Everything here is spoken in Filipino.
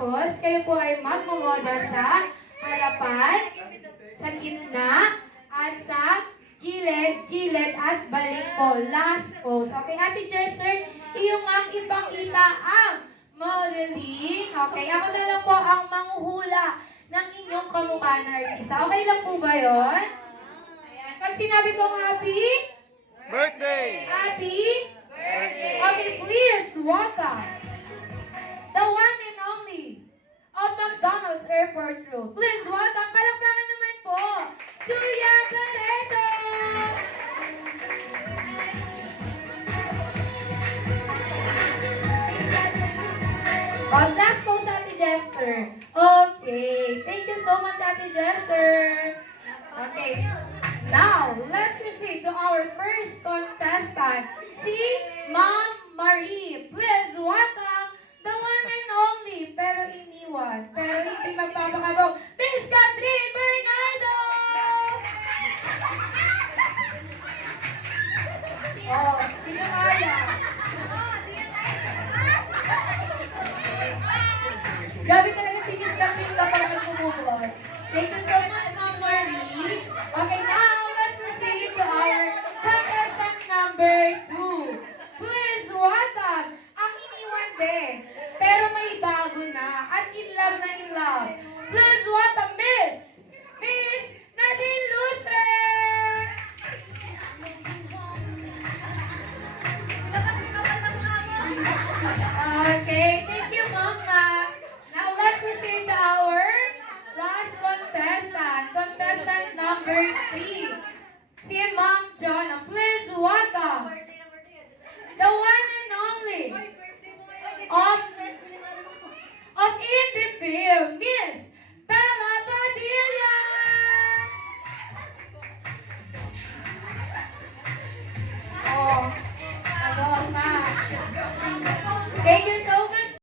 Tapos, kayo po ay magmumodel sa harapan, sa gitna, at sa gilid, at balik po. Last pose. Okay, Ate Chester, iyong ang ipakita ang modeling. Okay, ako na lang po ang manghuhula ng inyong kamukha na artista. Okay lang po ba yun? Ayan. Pag sinabi kong happy Birthday! Happy Birthday! Okay, please welcome the one and only of McDonald's Airport Crew. Please welcome, palakpakan naman po, Julia Barreto! On last po sa Ate Jester. Okay, thank you so much, Ate Jester. Okay, now let's proceed to our first contestant, si Ma'am Marie. Please welcome the one and only, pero iniwan, pero hindi magpapakabog, Miss Catherine Bernardo! Oh, hindi na kaya. Grabe talaga si Miss Catherine kapag nagmumukot. Thank you so much, Ma'am Marie. Okay, now let's proceed to our contestant number 2. Please welcome ang iniwan din, pero may bago na at in love na in love. Please welcome Miss Nadine Lustre! Okay, thank you, Mama. Now let's proceed to our last contestant. Contestant number 3. Si Ma'am John. Please welcome the one and only of Indie Film, Miss Bella Padilla! Oh, ano pa?